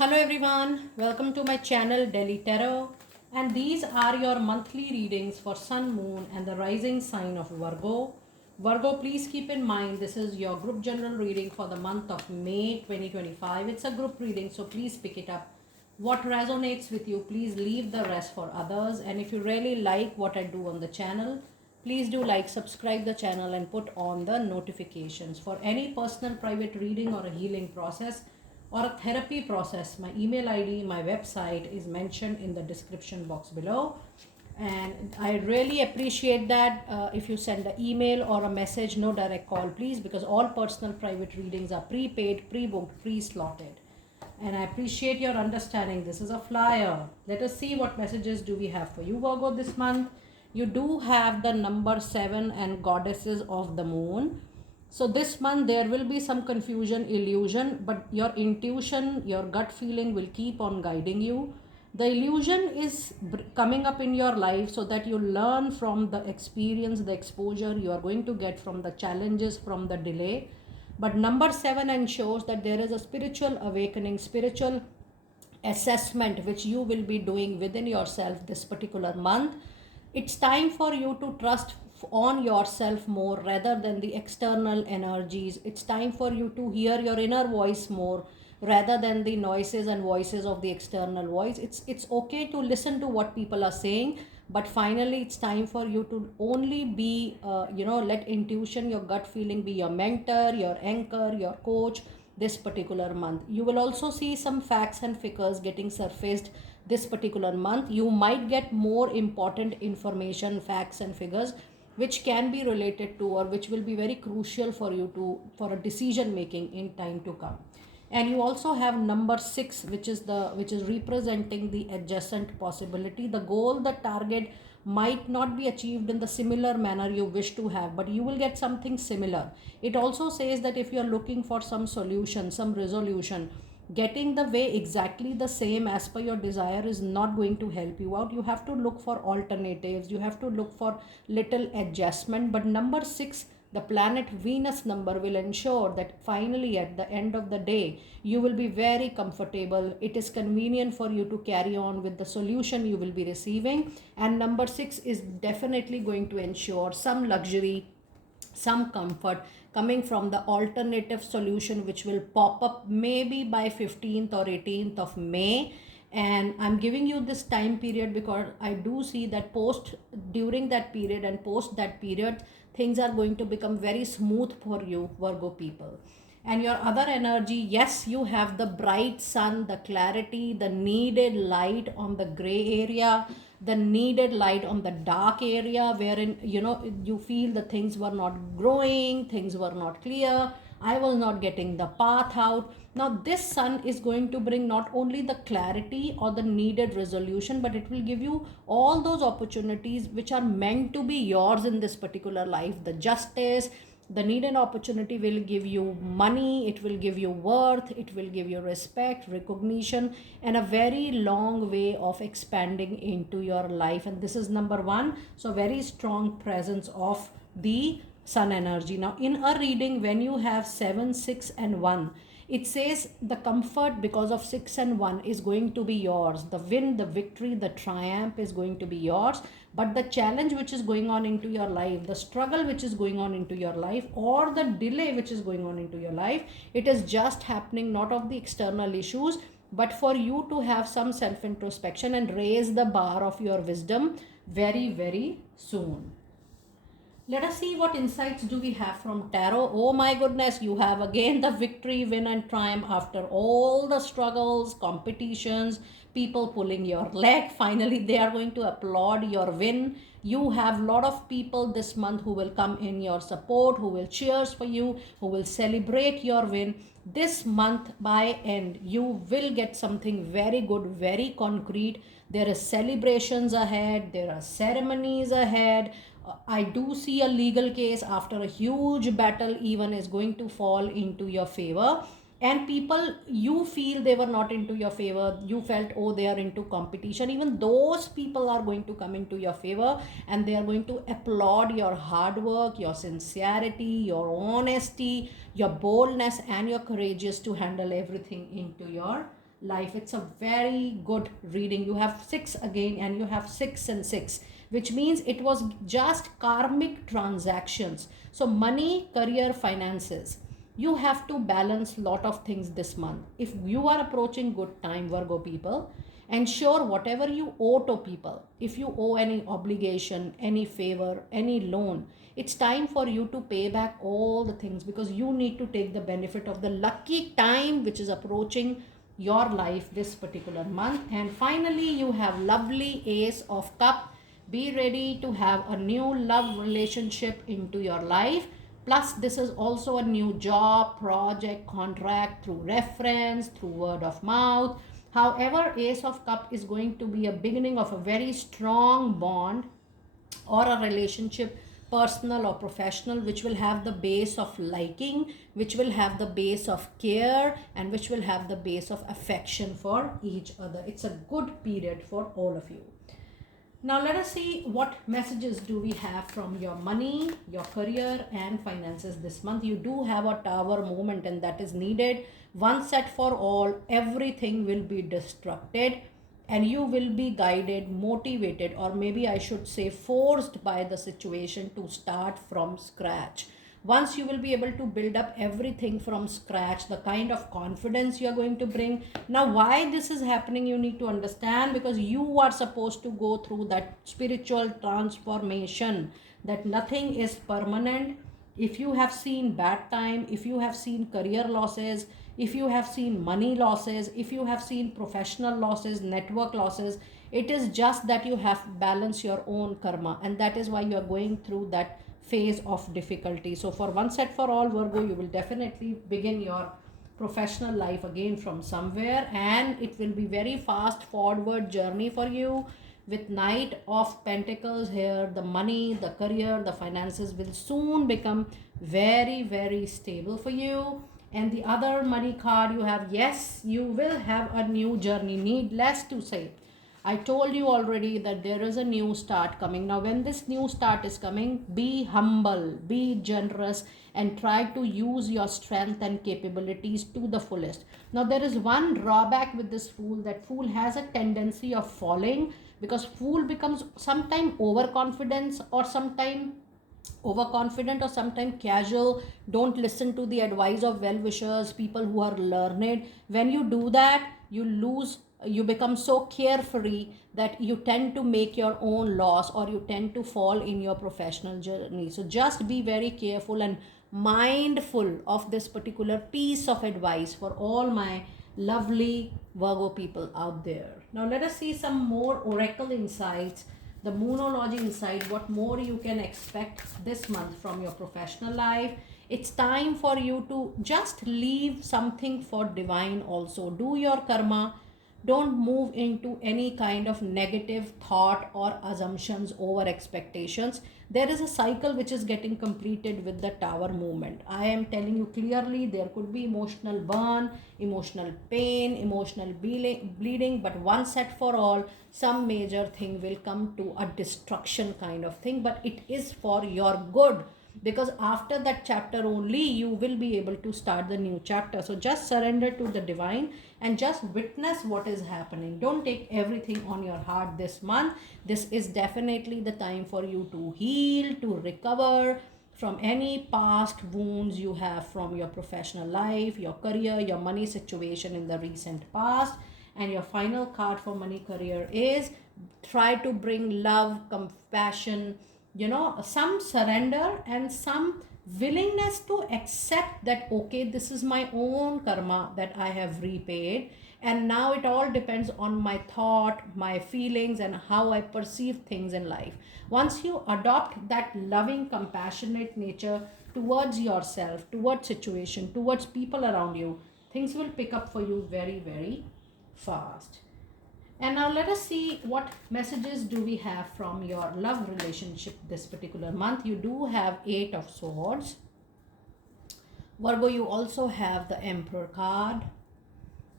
Hello everyone, welcome to my channel Delhi Tarot, and these are your monthly readings for Sun, Moon and the rising sign of Virgo. Virgo, please keep in mind this is your group general reading for the month of May 2025. It's a group reading, so please pick it up. What resonates with you, please leave the rest for others. And if you really like what I do on the channel, please do like, subscribe the channel and put on the notifications. For any personal private reading or a healing process, or a therapy process, my email ID, my website is mentioned in the description box below. And I really appreciate that if you send an email or a message, no direct call, please, because all personal private readings are prepaid, pre-booked, pre-slotted. And I appreciate your understanding. This is a flyer. Let us see what messages do we have for you, Virgo, this month. You do have the number 7 and goddesses of the moon. So this month there will be some confusion, illusion, but your intuition, your gut feeling will keep on guiding you. The illusion is coming up in your life so that you learn from the experience, the exposure you are going to get from the challenges, from the delay. But number 7 ensures that there is a spiritual awakening, spiritual assessment which you will be doing within yourself this particular month. It's time for you to trust on yourself more rather than the external energies. It's time for you to hear your inner voice more rather than the noises and voices of the external voice. It's okay to listen to what people are saying, but finally it's time for you to only be let intuition, your gut feeling be your mentor, your anchor, your coach this particular month. You will also see some facts and figures getting surfaced this particular month. You might get more important information, facts and figures which can be related to or which will be very crucial for you to for a decision making in time to come. And you also have number 6, which is representing the adjacent possibility, the goal, the target might not be achieved in the similar manner you wish to have, but you will get something similar. It also says that if you are looking for some solution, some resolution, getting the way exactly the same as per your desire is not going to help you out. You have to look for alternatives, you have to look for little adjustment. But number 6, the planet Venus number, will ensure that finally at the end of the day you will be very comfortable. It is convenient for you to carry on with the solution you will be receiving. And number 6 is definitely going to ensure some luxury, some comfort coming from the alternative solution which will pop up maybe by 15th or 18th of May. And I'm giving you this time period because I do see that during that period and post that period, things are going to become very smooth for you, Virgo people. And your other energy, yes, you have the bright sun, the clarity, the needed light on the gray area, the needed light on the dark area wherein you feel the things were not growing, things were not clear, I was not getting the path out. Now this sun is going to bring not only the clarity or the needed resolution, but it will give you all those opportunities which are meant to be yours in this particular life. The justice, the needed opportunity will give you money, it will give you worth, it will give you respect, recognition, and a very long way of expanding into your life. And this is number 1. So very strong presence of the sun energy. Now in a reading, when you have 7, 6 and 1, it says the comfort because of 6 and 1 is going to be yours. The win, the victory, the triumph is going to be yours. But the challenge which is going on into your life, the struggle which is going on into your life, or the delay which is going on into your life, it is just happening not of the external issues, but for you to have some self introspection and raise the bar of your wisdom very, very soon. Let us see what insights do we have from tarot. Oh my goodness, you have again the victory, win and triumph after all the struggles, competitions, people pulling your leg. Finally, they are going to applaud your win. You have a lot of people this month who will come in your support, who will cheers for you, who will celebrate your win. This month by end, you will get something very good, very concrete. There are celebrations ahead, there are ceremonies ahead. I do see a legal case after a huge battle even is going to fall into your favor. And people you feel they were not into your favor, you felt, oh, they are into competition, even those people are going to come into your favor, and they are going to applaud your hard work, your sincerity, your honesty, your boldness, and your courageous to handle everything into your life. It's a very good reading. You have 6 again, and you have 6 and 6, which means it was just karmic transactions. So money, career, finances, you have to balance lot of things this month. If you are approaching good time, Virgo people, ensure whatever you owe to people, if you owe any obligation, any favor, any loan, it's time for you to pay back all the things, because you need to take the benefit of the lucky time which is approaching your life this particular month. And finally, you have lovely Ace of Cup. Be ready to have a new love relationship into your life. Plus, this is also a new job, project, contract, through reference, through word of mouth. However, Ace of Cup is going to be a beginning of a very strong bond or a relationship, personal or professional, which will have the base of liking, which will have the base of care, and which will have the base of affection for each other. It's a good period for all of you. Now let us see what messages do we have from your money, your career and finances this month. You do have a tower movement, and that is needed. Once and for all, everything will be destructed, and you will be guided, motivated, or maybe I should say forced by the situation to start from scratch. Once you will be able to build up everything from scratch, the kind of confidence you are going to bring. Now why this is happening, you need to understand, because you are supposed to go through that spiritual transformation, that nothing is permanent. If you have seen bad time, if you have seen career losses, if you have seen money losses, if you have seen professional losses, network losses, it is just that you have balanced your own karma, and that is why you are going through that phase of difficulty. So for once and for all, Virgo, you will definitely begin your professional life again from somewhere, and it will be very fast forward journey for you. With Knight of Pentacles here, the money, the career, the finances will soon become very, very stable for you. And the other money card you have, yes, you will have a new journey, needless to say. I told you already that there is a new start coming. Now, when this new start is coming, be humble, be generous, and try to use your strength and capabilities to the fullest. Now, there is one drawback with this Fool, that Fool has a tendency of falling, because Fool becomes sometime overconfidence, or sometime overconfident, or sometimes casual. Don't listen to the advice of well wishers, people who are learned. When you do that, you become so carefree that you tend to make your own loss, or you tend to fall in your professional journey. So just be very careful and mindful of this particular piece of advice for all my lovely Virgo people out there. Now let us see some more oracle insights, the moonology insight, what more you can expect this month from your professional life. It's time for you to just leave something for divine also. Do your karma. Don't move into any kind of negative thought or assumptions over expectations. There is a cycle which is getting completed with the tower movement. I am telling you clearly, there could be emotional burn, emotional pain, emotional bleeding, but once and for all, some major thing will come to a destruction kind of thing, but it is for your good, because after that chapter only you will be able to start the new chapter. So just surrender to the divine and just witness what is happening. Don't take everything on your heart this month. This is definitely the time for you to heal, to recover from any past wounds you have from your professional life, your career, your money situation in the recent past. And your final card for money career is try to bring love, compassion, some surrender, and some willingness to accept that, okay, this is my own karma that I have repaid, and now it all depends on my thought, my feelings, and how I perceive things in life. Once you adopt that loving, compassionate nature towards yourself, towards situation, towards people around you, things will pick up for you very, very fast. And now let us see what messages do we have from your love relationship this particular month. You do have 8 of Swords. Virgo, you also have the Emperor card.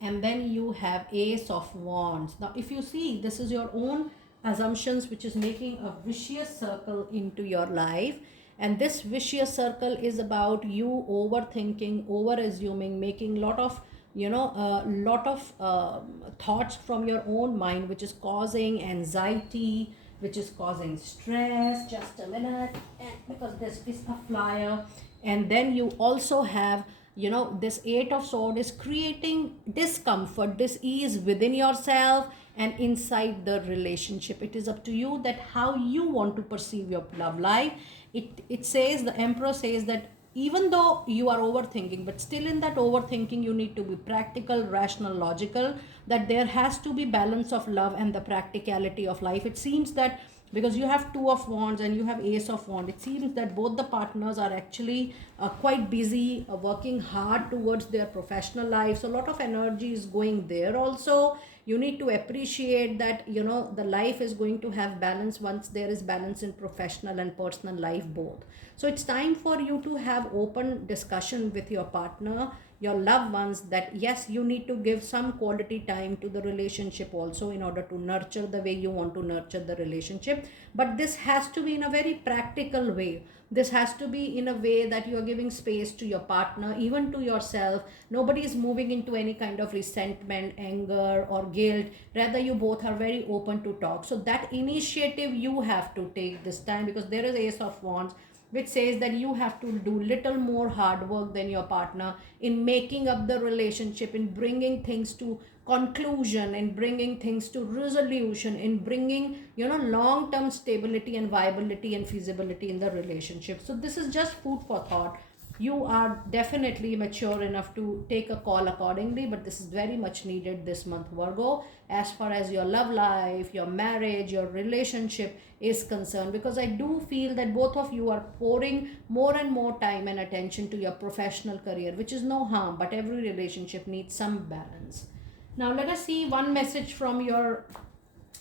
And then you have Ace of Wands. Now, if you see, this is your own assumptions which is making a vicious circle into your life. And this vicious circle is about you overthinking, over assuming, making a lot of a lot of thoughts from your own mind, which is causing anxiety, which is causing stress. Just a minute, and because this is a flyer. And then you also have, this Eight of Sword is creating discomfort, dis-ease within yourself and inside the relationship. It is up to you that how you want to perceive your love life. It says, the Emperor says that even though you are overthinking, but still in that overthinking you need to be practical, rational, logical, that there has to be balance of love and the practicality of life. It seems that because you have Two of Wands and you have Ace of Wands, it seems that both the partners are actually quite busy, working hard towards their professional life. So a lot of energy is going there also. You need to appreciate that, the life is going to have balance once there is balance in professional and personal life both. So it's time for you to have open discussion with your partner, your loved ones, that yes, you need to give some quality time to the relationship also in order to nurture the way you want to nurture the relationship. But this has to be in a very practical way. This has to be in a way that you are giving space to your partner, even to yourself. Nobody is moving into any kind of resentment, anger, or guilt. Rather, you both are very open to talk. So that initiative you have to take this time, because there is Ace of Wands, which says that you have to do little more hard work than your partner in making up the relationship, in bringing things to conclusion, in bringing things to resolution, in bringing, long term stability and viability and feasibility in the relationship. So this is just food for thought. You are definitely mature enough to take a call accordingly, but this is very much needed this month, Virgo, as far as your love life, your marriage, your relationship is concerned, because I do feel that both of you are pouring more and more time and attention to your professional career, which is no harm, but every relationship needs some balance. Now let us see one message from your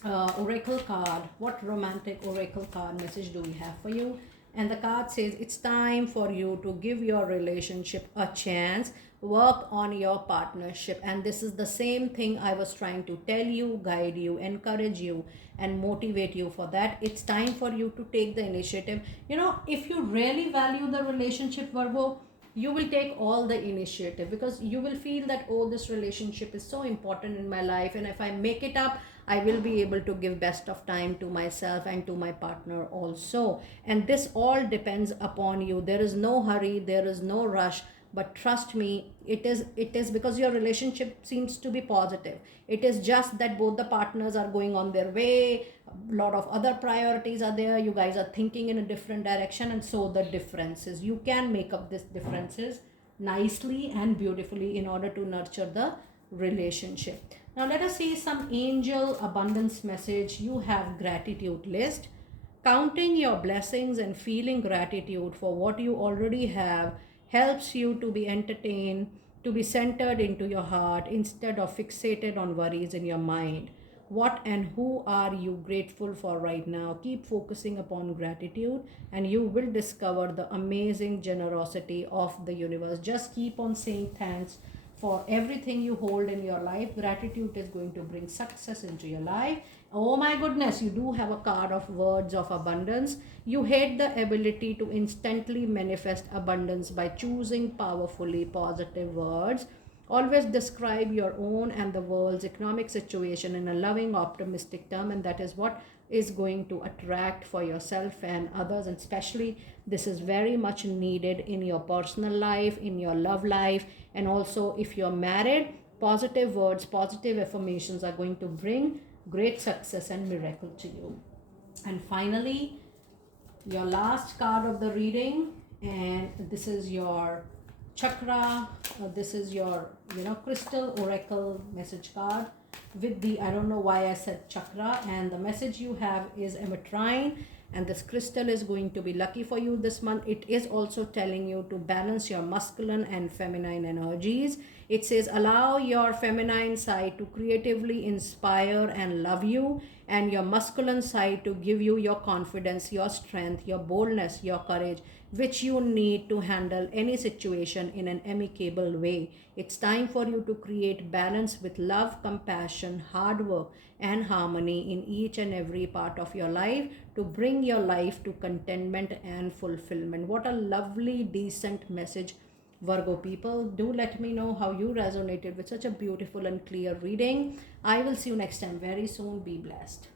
oracle card. What romantic oracle card message do we have for you? And the card says it's time for you to give your relationship a chance, work on your partnership. And this is the same thing I was trying to tell you, guide you, encourage you, and motivate you for that. It's time for you to take the initiative. If you really value the relationship, Virgo, you will take all the initiative, because you will feel that, oh, this relationship is so important in my life, and if I make it up, I will be able to give best of time to myself and to my partner also. And this all depends upon you. There is no hurry, there is no rush, but trust me, it is because your relationship seems to be positive. It is just that both the partners are going on their way, a lot of other priorities are there, you guys are thinking in a different direction, and so the differences, you can make up these differences nicely and beautifully in order to nurture the relationship. Now let us see some angel abundance message. You have gratitude list. Counting your blessings and feeling gratitude for what you already have helps you to be entertained, to be centered into your heart instead of fixated on worries in your mind. What and who are you grateful for right now? Keep focusing upon gratitude and you will discover the amazing generosity of the universe. Just keep on saying thanks for everything you hold in your life. Gratitude is going to bring success into your life. Oh my goodness, you do have a card of words of abundance. You hate the ability to instantly manifest abundance by choosing powerfully positive words. Always describe your own and the world's economic situation in a loving, optimistic term, and that is what is going to attract for yourself and others. And especially, this is very much needed in your personal life, in your love life, and also if you're married. Positive words, positive affirmations are going to bring great success and miracle to you. And finally, your last card of the reading, and this is your chakra, this is your crystal oracle message card with the, I don't know why I said chakra, and the message you have is ametrine, and this crystal is going to be lucky for you this month. It is also telling you to balance your masculine and feminine energies. It says allow your feminine side to creatively inspire and love you, and your masculine side to give you your confidence, your strength, your boldness, your courage, which you need to handle any situation in an amicable way. It's time for you to create balance with love, compassion, hard work, and harmony in each and every part of your life to bring your life to contentment and fulfillment. What a lovely, decent message Virgo people, do let me know how you resonated with such a beautiful and clear reading. I will see you next time very soon. Be blessed.